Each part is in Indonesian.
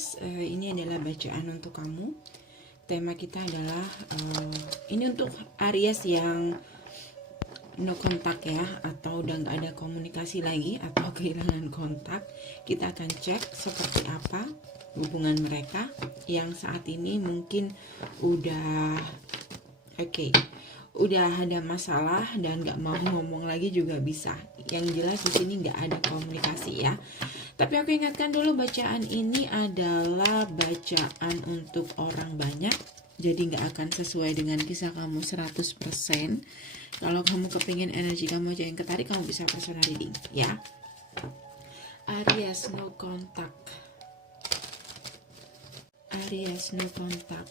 Aries, ini adalah bacaan untuk kamu. Tema kita adalah ini untuk Aries yang no kontak ya, atau udah nggak ada komunikasi lagi atau kehilangan kontak. Kita akan cek seperti apa hubungan mereka yang saat ini mungkin udah udah ada masalah dan nggak mau ngomong lagi juga bisa. Yang jelas di sini nggak ada komunikasi ya. Tapi aku ingatkan dulu, bacaan ini adalah bacaan untuk orang banyak, jadi nggak akan sesuai dengan kisah kamu 100%. Kalau kamu kepingin energi kamu aja yang ketarik, kamu bisa personal reading ya. Aries no kontak. Aries no kontak.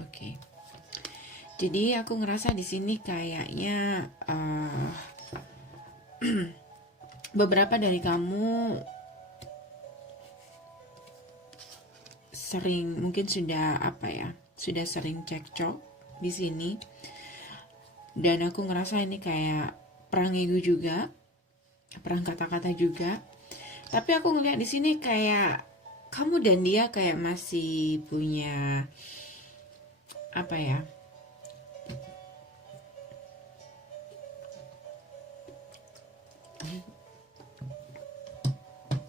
Oke. Jadi aku ngerasa di sini kayaknya beberapa dari kamu mungkin sudah sudah sering cekcok di sini. Dan aku ngerasa ini kayak perang ego juga, perang kata-kata juga. Tapi aku ngeliat di sini kayak kamu dan dia kayak masih punya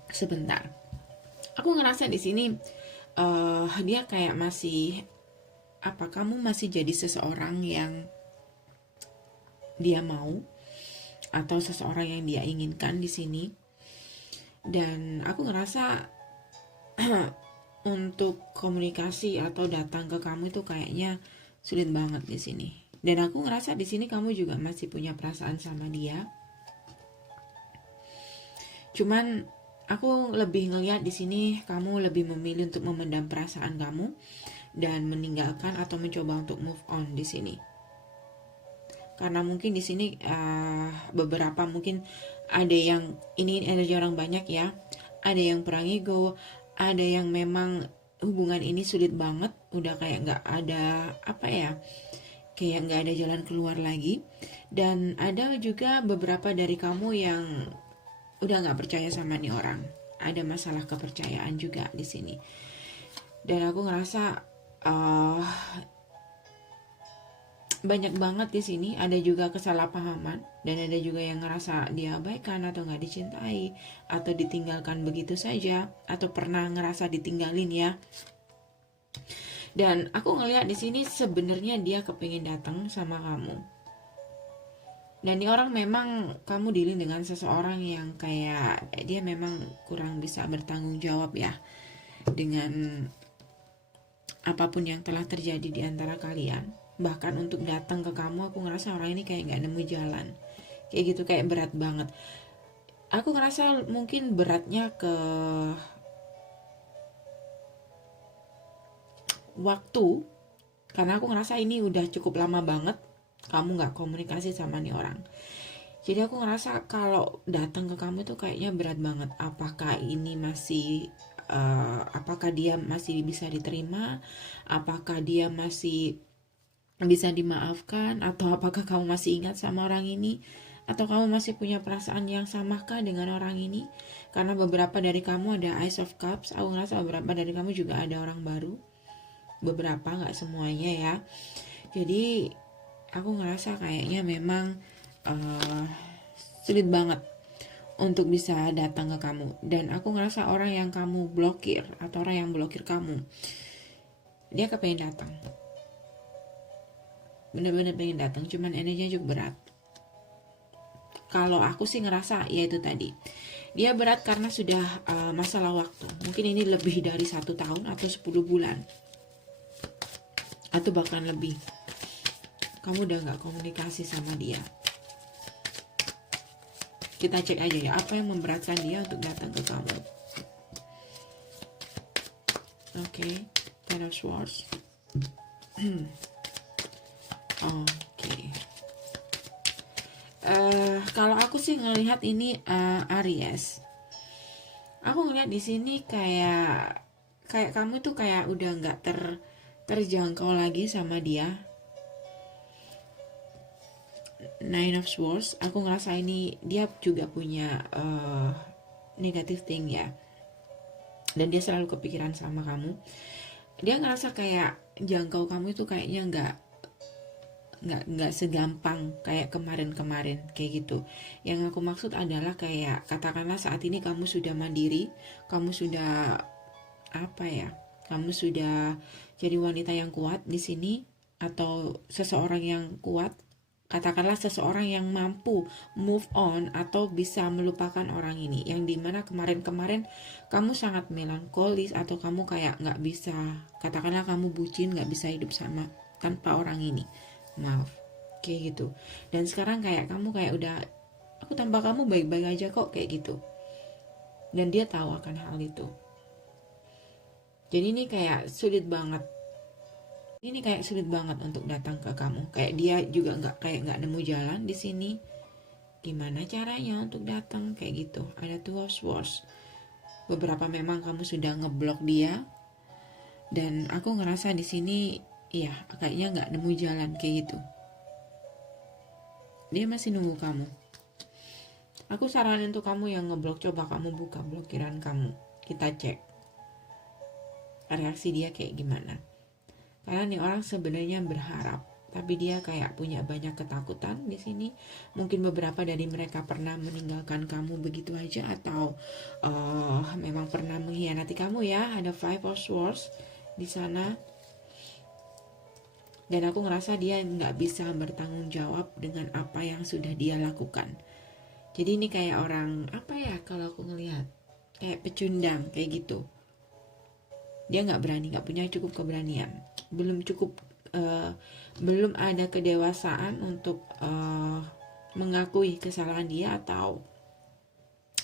sebentar. Aku ngerasa di sini dia kayak masih kamu masih jadi seseorang yang dia mau atau seseorang yang dia inginkan di sini. Dan aku ngerasa untuk komunikasi atau datang ke kamu itu kayaknya sulit banget di sini. Dan aku ngerasa di sini kamu juga masih punya perasaan sama dia. Cuman aku lebih ngelihat di sini kamu lebih memilih untuk memendam perasaan kamu dan meninggalkan atau mencoba untuk move on di sini. Karena mungkin di sini beberapa mungkin ada yang ini energi orang banyak ya. Ada yang perang ego, ada yang memang hubungan ini sulit banget, udah kayak nggak ada kayak nggak ada jalan keluar lagi. Dan ada juga beberapa dari kamu yang udah nggak percaya sama nih orang, ada masalah kepercayaan juga di sini. Dan aku ngerasa banyak banget di sini, ada juga kesalahpahaman dan ada juga yang ngerasa diabaikan atau nggak dicintai atau ditinggalkan begitu saja atau pernah ngerasa ditinggalin ya. Dan aku ngelihat di sini sebenarnya dia kepingin datang sama kamu. Dan ini orang memang kamu dealing dengan seseorang yang kayak dia memang kurang bisa bertanggung jawab ya dengan apapun yang telah terjadi di antara kalian. Bahkan untuk datang ke kamu, aku ngerasa orang ini kayak gak nemu jalan. Kayak gitu, kayak berat banget. Aku ngerasa mungkin beratnya ke waktu. Karena aku ngerasa ini udah cukup lama banget kamu gak komunikasi sama nih orang. Jadi aku ngerasa kalau datang ke kamu tuh kayaknya berat banget. Apakah ini masih apakah dia masih bisa diterima? Apakah dia masih bisa dimaafkan, atau apakah kamu masih ingat sama orang ini, atau kamu masih punya perasaan yang samakah dengan orang ini? Karena beberapa dari kamu ada Ace of Cups, aku ngerasa beberapa dari kamu juga ada orang baru, beberapa, nggak semuanya ya. Jadi aku ngerasa kayaknya memang sulit banget untuk bisa datang ke kamu. Dan aku ngerasa orang yang kamu blokir atau orang yang blokir kamu, dia kepengen datang, bener-bener pengen datang, cuman energinya cukup berat. Kalau aku sih ngerasa ya itu tadi, dia berat karena sudah masalah waktu. Mungkin ini lebih dari 1 tahun atau 10 bulan atau bahkan lebih. Kamu udah gak komunikasi sama dia. Kita cek aja ya, apa yang memberatkan dia untuk datang ke kamu. Oke, Ten of Swords. Oke. Kalau aku sih ngelihat ini Aries. Aku ngelihat di sini kayak kamu tuh kayak udah nggak terjangkau lagi sama dia. Nine of Swords, aku ngerasa ini dia juga punya negative thing ya, dan dia selalu kepikiran sama kamu. Dia ngerasa kayak jangkau kamu itu kayaknya nggak segampang kayak kemarin-kemarin kayak gitu. Yang aku maksud adalah kayak katakanlah saat ini kamu sudah mandiri, kamu sudah apa ya, kamu sudah jadi wanita yang kuat di sini, atau seseorang yang kuat, katakanlah seseorang yang mampu move on atau bisa melupakan orang ini, yang dimana kemarin-kemarin kamu sangat melankolis atau kamu kayak nggak bisa, katakanlah kamu bucin, nggak bisa hidup sama tanpa orang ini, maaf, kayak gitu. Dan sekarang kayak kamu kayak udah, aku tanpa kamu baik-baik aja kok, kayak gitu. Dan dia tahu akan hal itu. Jadi ini kayak sulit banget. Ini kayak sulit banget untuk datang ke kamu. Kayak dia juga nggak nemu jalan di sini. Gimana caranya untuk datang kayak gitu? Ada Two of Swords. Beberapa memang kamu sudah ngeblok dia. Dan aku ngerasa di sini, iya kayaknya nggak nemu jalan kayak gitu. Dia masih nunggu kamu. Aku saranin untuk kamu yang ngeblok, coba kamu buka blokiran kamu. Kita cek reaksi dia kayak gimana. Karena nih orang sebenarnya berharap, tapi dia kayak punya banyak ketakutan di sini. Mungkin beberapa dari mereka pernah meninggalkan kamu begitu aja, atau memang pernah mengkhianati kamu ya. Ada Five of Swords di sana. Dan aku ngerasa dia nggak bisa bertanggung jawab dengan apa yang sudah dia lakukan. Jadi ini kayak orang apa ya, kalau aku ngelihat kayak pecundang kayak gitu. Dia nggak berani, nggak punya cukup keberanian, belum ada kedewasaan untuk mengakui kesalahan dia atau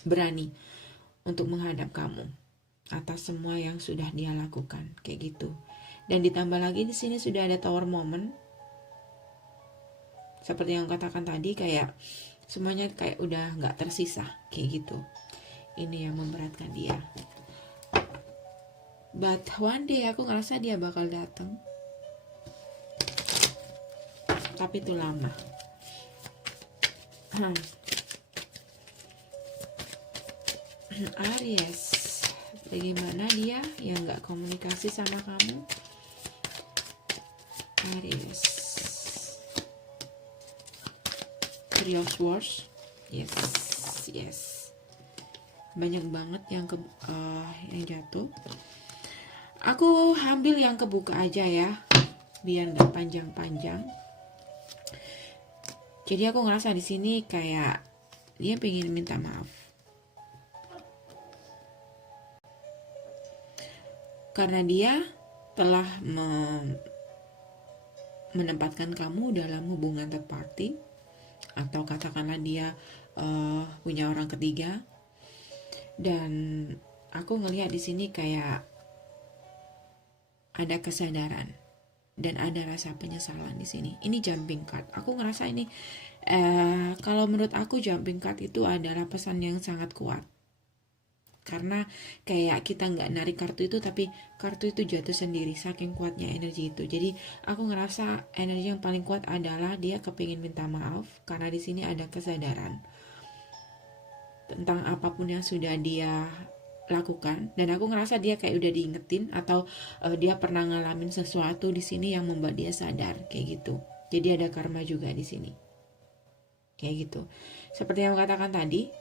berani untuk menghadap kamu atas semua yang sudah dia lakukan kayak gitu. Dan ditambah lagi di sini sudah ada Tower Moment, seperti yang katakan tadi, kayak semuanya kayak udah nggak tersisa kayak gitu. Ini yang memberatkan dia. But one day aku ngerasa dia bakal datang. Tapi itu lama. Aries, bagaimana dia yang gak komunikasi sama kamu? Aries, Three of Swords. Yes. Banyak banget yang jatuh. Aku ambil yang kebuka aja ya, biar nggak panjang-panjang. Jadi aku ngerasa di sini kayak dia pengen minta maaf karena dia telah menempatkan kamu dalam hubungan third party, atau katakanlah dia punya orang ketiga. Dan aku ngelihat di sini kayak ada kesadaran dan ada rasa penyesalan di sini. Ini jumping card. Aku ngerasa ini kalau menurut aku jumping card itu adalah pesan yang sangat kuat. Karena kayak kita nggak narik kartu itu, tapi kartu itu jatuh sendiri saking kuatnya energi itu. Jadi aku ngerasa energi yang paling kuat adalah dia kepingin minta maaf karena di sini ada kesadaran tentang apapun yang sudah dia lakukan. Dan aku ngerasa dia kayak udah diingetin, atau dia pernah ngalamin sesuatu di sini yang membuat dia sadar kayak gitu. Jadi ada karma juga di sini kayak gitu. Seperti yang aku katakan tadi,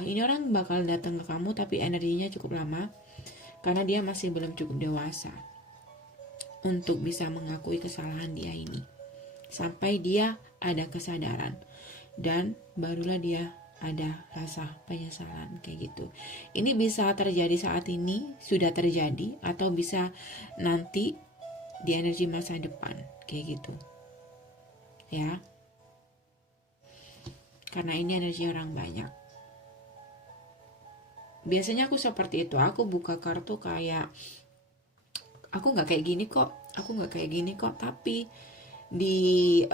ini orang bakal datang ke kamu tapi energinya cukup lama karena dia masih belum cukup dewasa untuk bisa mengakui kesalahan dia ini, sampai dia ada kesadaran dan barulah dia ada rasa penyesalan kayak gitu. Ini bisa terjadi saat ini, sudah terjadi, atau bisa nanti di energi masa depan kayak gitu ya, karena ini energi orang banyak. Biasanya aku seperti itu, aku buka kartu kayak aku nggak kayak gini kok, tapi di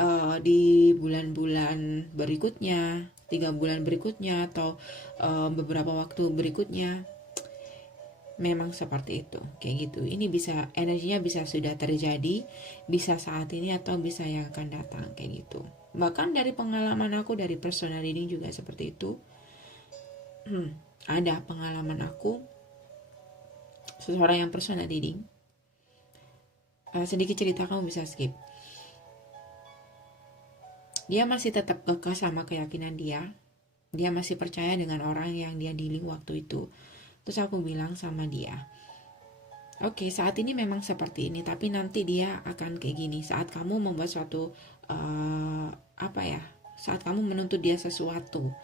bulan-bulan berikutnya, 3 bulan berikutnya, atau beberapa waktu berikutnya, memang seperti itu, kayak gitu. Ini bisa, energinya bisa sudah terjadi, bisa saat ini atau bisa yang akan datang, kayak gitu. Bahkan dari pengalaman aku dari personal reading juga seperti itu. Ada pengalaman aku, seseorang yang personal reading. Sedikit cerita, kamu bisa skip. Dia masih tetap kekeh sama keyakinan dia. Dia masih percaya dengan orang yang dia dealing waktu itu. Terus aku bilang sama dia, oke, saat ini memang seperti ini, tapi nanti dia akan kayak gini. Saat kamu membuat suatu saat kamu menuntut dia sesuatu,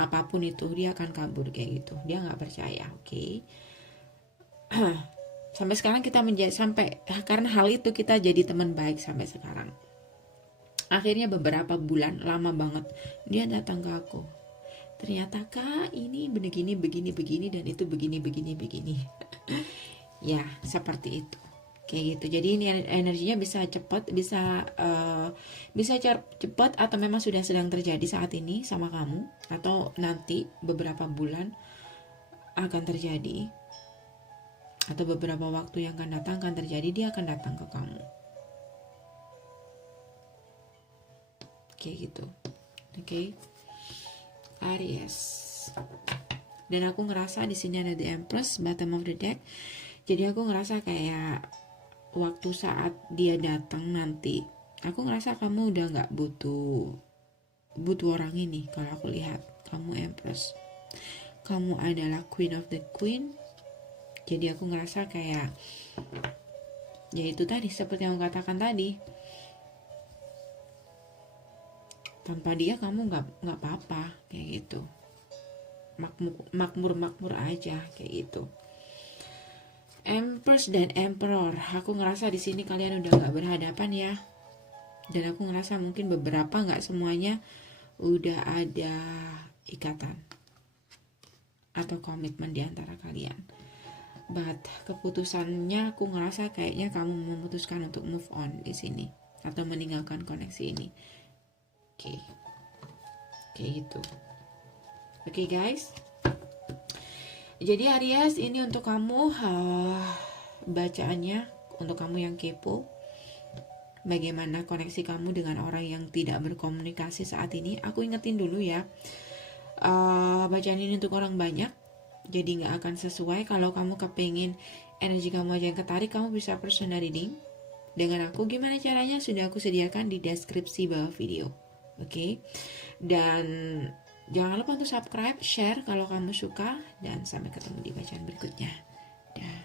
apapun itu, dia akan kabur kayak gitu. Dia nggak percaya, oke. Sampai sekarang kita karena hal itu kita jadi teman baik sampai sekarang. Akhirnya beberapa bulan, lama banget, dia datang ke aku. Ternyata kak, ini begini dan itu begini. Ya seperti itu, kayak gitu. Jadi ini energinya bisa cepat, bisa cepat, atau memang sudah sedang terjadi saat ini sama kamu, atau nanti beberapa bulan akan terjadi, atau beberapa waktu yang akan datang akan terjadi. Dia akan datang ke kamu, kayak gitu. Oke. Aries. Dan aku ngerasa di sini ada The Empress, bottom of the deck. Jadi aku ngerasa kayak waktu saat dia datang nanti, aku ngerasa kamu udah nggak butuh orang ini. Kalau aku lihat kamu Empress, kamu adalah Queen of the Queen. Jadi aku ngerasa kayak, ya itu tadi, seperti yang aku katakan tadi, tanpa dia kamu nggak apa-apa, kayak gitu. Makmur aja, kayak gitu. Empress dan Emperor, aku ngerasa di sini kalian udah nggak berhadapan ya. Dan aku ngerasa mungkin beberapa, nggak semuanya, udah ada ikatan atau komitmen di antara kalian. But keputusannya aku ngerasa kayaknya kamu memutuskan untuk move on di sini atau meninggalkan koneksi ini. Oke. Kayak gitu. Oke guys. Jadi Aries, ini untuk kamu bacaannya, untuk kamu yang kepo. Bagaimana koneksi kamu dengan orang yang tidak berkomunikasi saat ini. Aku ingetin dulu ya, bacaan ini untuk orang banyak, jadi gak akan sesuai. Kalau kamu kepengen energi kamu aja yang ketarik, kamu bisa personal reading dengan aku. Gimana caranya? Sudah aku sediakan di deskripsi bawah video. Oke. Dan jangan lupa untuk subscribe, share kalau kamu suka, dan sampai ketemu di bacaan berikutnya. Dah.